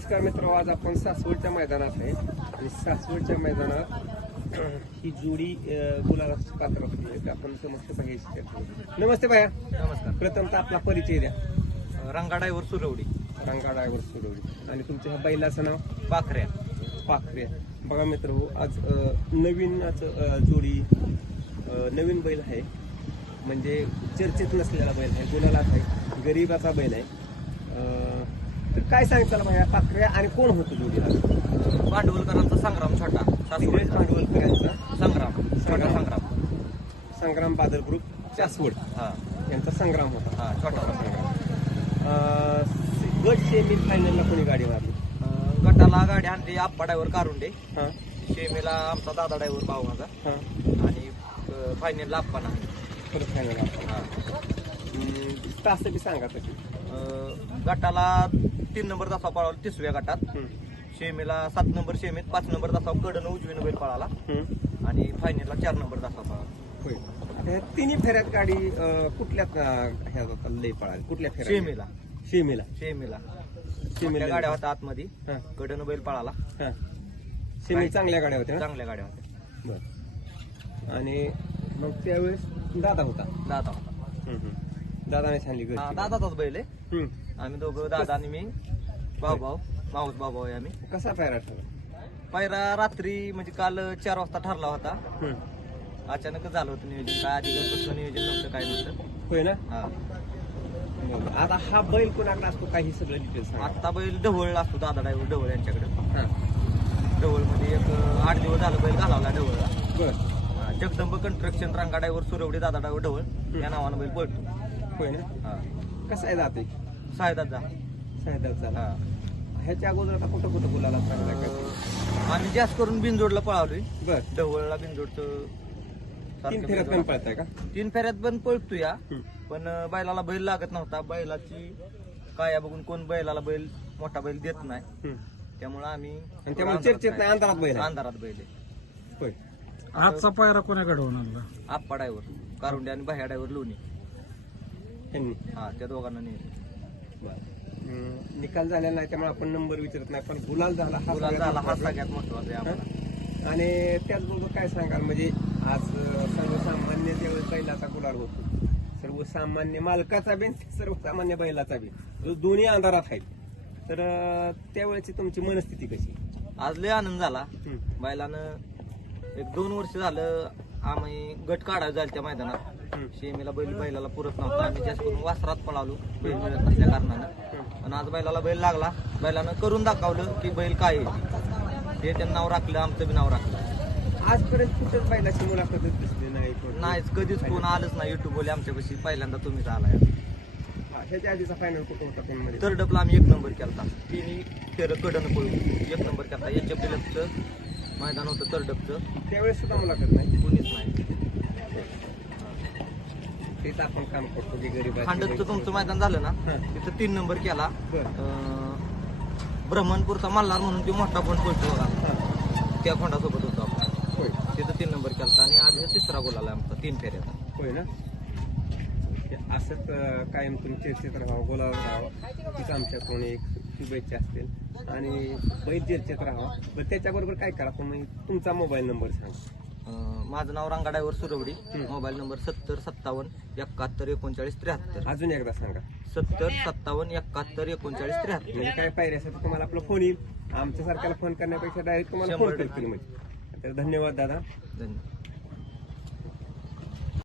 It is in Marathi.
नमस्कार मित्र आज आपण सासवडच्या मैदानात आहे. आणि सासवडच्या मैदानात ही जोडी गुलाबाची पात्र आहे. आपण समजते बघायची नमस्ते बाया नमस्कार. प्रथमतः आपला परिचय द्या. रंगाडाईवर सुरवडी. रंगा सुरवली आणि तुमच्या ह्या बैलाचं नाव? पाखऱ्या. पाखरे बघा मित्र हो आज अं, नवीनच अं, जोडी नवीन बैल आहे. म्हणजे चर्चेत नसलेला बैल आहे गुलालात आहे गरीबाचा बैल आहे. तर काय सांगताल बाया पाखरे आणि कोण होतं जोडीला भांडवलकरांचा संग्राम छोटा दिग्रज सासवडचा भांडवलकरांचा? संग्राम छोटा संग्राम. संग्राम. बादल ग्रुप चासवड हा. यांचा संग्राम होता. हा छोटा संग्राम. गट सेमी फायनलला कोणी गाडी मारली? गटाला गाडी आणली आप्पा ड्रायव्हर कारुंडे. हां. शेमीला आमचा दादा ड्रायव्हर भाऊ माझा. आणि फायनलला आप्पा ना परत फायनल हा. तास बी सांगा तशी. गटाला तीन नंबर तासा पळाला तिसव्या गटात. शेमीला सात नंबर शेमीत पाच नंबर तासा कडनं उजवीनं बैल पळाला. आणि फायनलला चार नंबर तासा पळाला. तिन्ही फेऱ्यात गाडी अं, कुठल्या अं, ह्या लई पळाली. कुठल्या फेऱ्यात? शेमीला. शेमीला. शेमीला. शेमीला गाड्या होत्या आतमध्ये? हां. कडनं बैल पळाला. हां. शेमी चांगल्या गाड्या होत्या ना? चांगल्या गाड्या होत्या. बर. आणि मग त्यावेळेस दादा होता. दादा. दादाने सांगली हा. दादाचाच बैल आहे. हम्म. आम्ही दोघं दादा आणि मी. भाऊ भाऊ. माऊस भाऊ आहे आम्ही. कसा फेरा ठरला? पहिला रात्री म्हणजे काल चार वाजता ठरला होता. हम्म. अचानकच झालं होतं नियोजन. काय आधी कसं नियोजन नव्हतं काय नव्हतं. होय ना? हा. आता हा बैल कोणाकडे असतो? काही सगळं डिटेल्स आता बैल ढवळला असतो दादा ड्रायव्हर ढवळ यांच्याकडे. हां. ढवळमध्ये एक आठ दिवस झालं बैल घालावला ढवळला. जगदंब कन्स्ट्रक्शन रांगा ड्रायव्हर सुरवडी दादा ड्रायव्हर ढवळ. या नावानं बैल पळतो. होय ना? हा. कसा आहे जाते? सायदात जा सायदाव झाला हा. ह्याच्या अगोदर आता कुठं कुठं बोलायला चांगला काय आम्ही जास्त करून बिनजोडला पळालोय. बर. ढवळला बिनजोडचं तीन सारखं फेऱ्यात पण बिनजोड. पळताय का? तीन फेऱ्यात पण पळतो या हम्म. पण अं, बैलाला बैल लागत नव्हता. बैलाची काया बघून कोण बैलाला बैल मोठा बैल देत नाही. हम्म. त्यामुळे आम्ही आणि त्यामुळे चर्चेत नाही अंधारात बैल आहे. अंधारात बैल आहे. होय. आजचा पायरा कोणाकडे होणार? आप्पा ड्रायव्हर कारुंडे आणि बाह्या ड्रायव्हर लोणी. त्यांनी. हा त्या दोघांना नाही हम्म. निकाल झालेला नाही त्यामुळे आपण नंबर विचारत नाही पण गुलाल झाला हा गुलाल सगळ्यात झाला हा महत्त्वाचा. सगळ्यात महत्त्वाचा आहे आम्हाला. आणि त्याचबरोबर काय सांगाल म्हणजे आज अं, सर्वसामान्य ज्यावेळेस बैलाचा गुलाल होतो सर्वसामान्य मालकाचा बी आणि सर्वसामान्य बैलाचा बी. जो दोन्ही अंधारात आहेत. तर अं, त्यावेळेची तुमची मनस्थिती कशी? आज लय आनंद झाला. हम्म. बैलानं एक दोन वर्ष झालं आम्ही गट काढायला जायला त्या मैदानात. शेमीला बैल बैलाला पुरत नव्हता. आम्ही जास्त करून वासरात पळालो. बैल मिळत नसल्या कारणानं. पण आज बैलाला बैल लागला. बैलानं करून दाखवलं की बैल काय आहे. ते त्यांचं नाव राखलं आमचं बी नाव राखलं. आजपर्यंत कुठेच बैलाची मुलाखत दिसली नाही नाहीच कधीच कोण आलंच नाही युट्यूब बोले आमच्यापाशी. पहिल्यांदा तुम्हीच आलाय. हा, ह्याच्या आधीचा फायनल कुठं होता कोणमध्ये? तर डबला आम्ही एक नंबर केलता. तिन्ही फेर कडन पळून. एक नंबर केलता. याच्या पिलपचं मैदान होतं तरडपचं त्यावेळेस सुद्धा मुलाखत नाही कुणीच नाही. तेच आपण काम करतो जे गरीब खांडतचं तुमचं मैदान झालं ना. तिथं तीन नंबर केला. ब्रह्मणपूरचा मल्हार म्हणून तो मोठा पण पळतो बघा. त्या खोंडासोबत होतो आपण. तिथं तीन नंबर केलता आणि आज हे तिसरा गोल आला आमचा तीन फेऱ्याचा होय ना? असंच कायम तुम्ही चर्चेत राहावं बोलावं राहावं तीच आमच्याकडून एक शुभेच्छा असतील आणि बैल चर्चेत राहावं पण त्याच्याबरोबर काय करा तुम्ही? तुमचा मोबाईल नंबर सांगा. अं, माझं नाव रांगाडायवर सुरवडी. हम्म. मोबाईल नंबर सत्तर सत्तावन्न एकाहत्तर एकोणचाळीस त्र्याहत्तर. अजून एकदा सांगा. सत्तर सत्तावन्न एकाहत्तर एकोणचाळीस त्र्याहत्तर. म्हणजे काय पायऱ्यासाठी तुम्हाला आपला फोन येईल? आमच्या सारख्याला फोन करण्यापेक्षा डायरेक्ट तुम्हाला फोन शंभर करतील म्हणजे. तर धन्यवाद दादा. धन्यवाद.